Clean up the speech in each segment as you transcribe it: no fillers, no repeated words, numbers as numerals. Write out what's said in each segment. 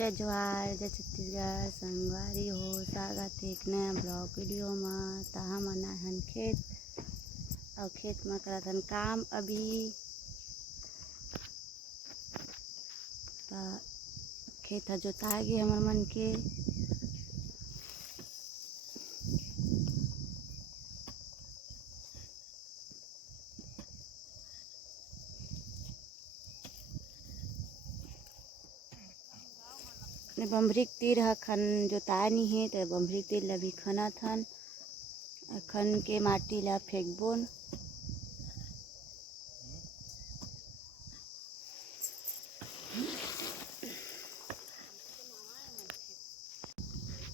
जय जोहार, जय छत्तीसगढ़। संगवारी हो स्वागत है एक नया ब्लॉग वीडियो में। तो हम आना हन खेत और खेत में करत हन काम अभी। तो खेत ह जोता गे हमर मन के। बमरी के तीर ह खन जोताए नहीं है तो बमरी तीर ला भी खनत हन। खन के माटी ला फेंकबोन।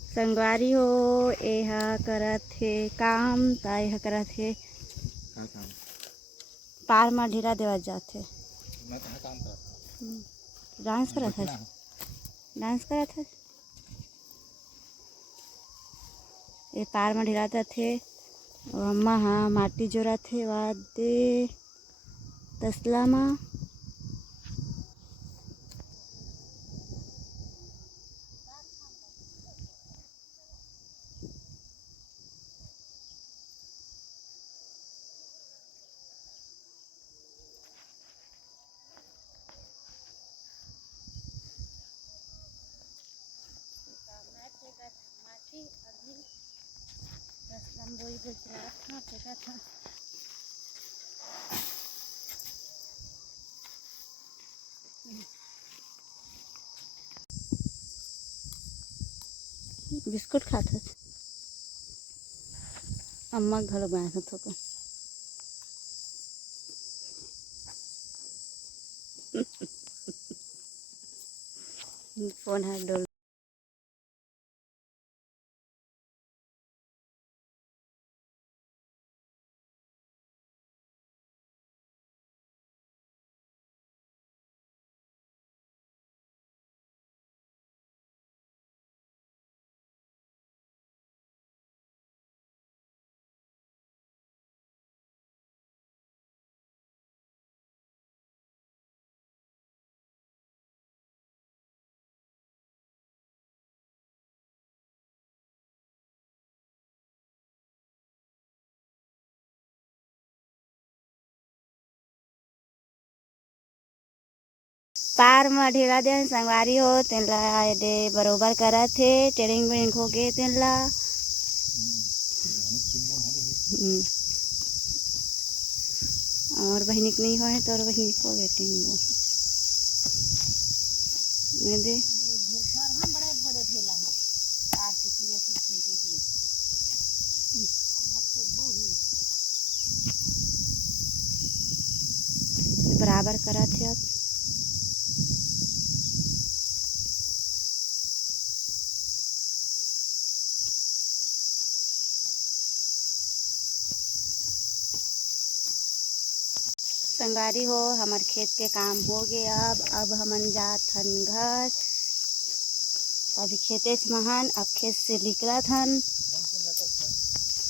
संगवारी हो एहा करत हे काम। ता एहा करत हे पार में ढेरा देवत जाथे। डांस करत है, डांस करत है। ये पार में ढेरा जाथे। अम्मा हा माटी जोरत हे वादे तसला में। बिस्कुट खात हस। अम्मा घलो बनात थोक। फोन है डोल। पार में ढेरा दे संगवारी हो तेन ला दे बरोबर करत हे। टेरिंग बेरिंग हो गे तेन ला। और बहनी के नहीं होए तो और बहनी को गे टेंगो में दे। बराबर करत हे अब। संगवारी हो हमार खेत के काम हो गए। अब हमन जात हन घर। अभी खेते महन अब खेत से निकलत हन।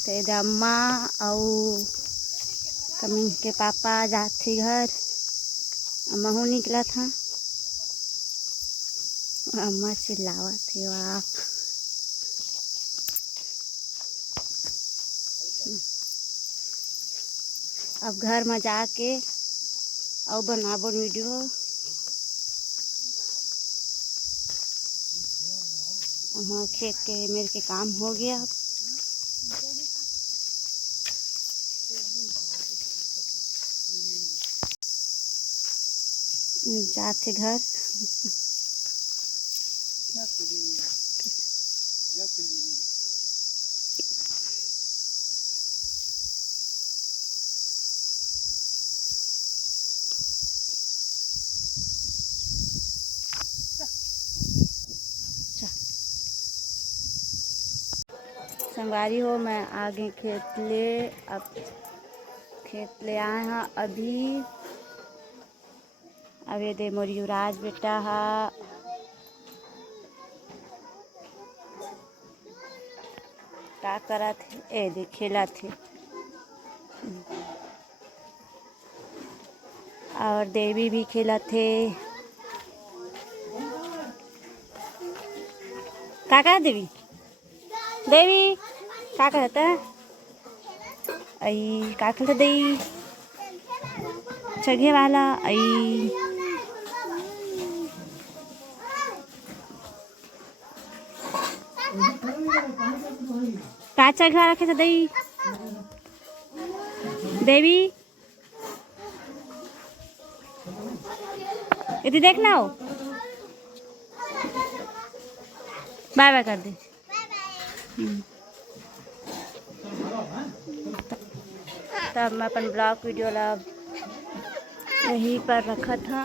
ते अम्मा और कमिंग के पापा जाते घर। अम्मा हो निकलत हा। अम्मा चिल्लावत हे वाह। अब घर में जाके और बनाबो वीडियो। हाँ खेत के मेरे के काम हो गया। जाते घर। संगवारी हो मैं आगे खेत ले। अब खेत ले आए हैं अभी। अब ये दे मोर युवराज बेटा हा का करत हे। ए दे खेलत हे। और देवी भी खेलत हे। का कहा देवी देवी का कहता आई का खेलता देवी चढ़े वाला आई का चढ़ा रखे था देवी देवी इधर देखना हो बाय बाय कर दे तब मैं अपन ब्लॉग वीडियो ला यहीं पर रखा था।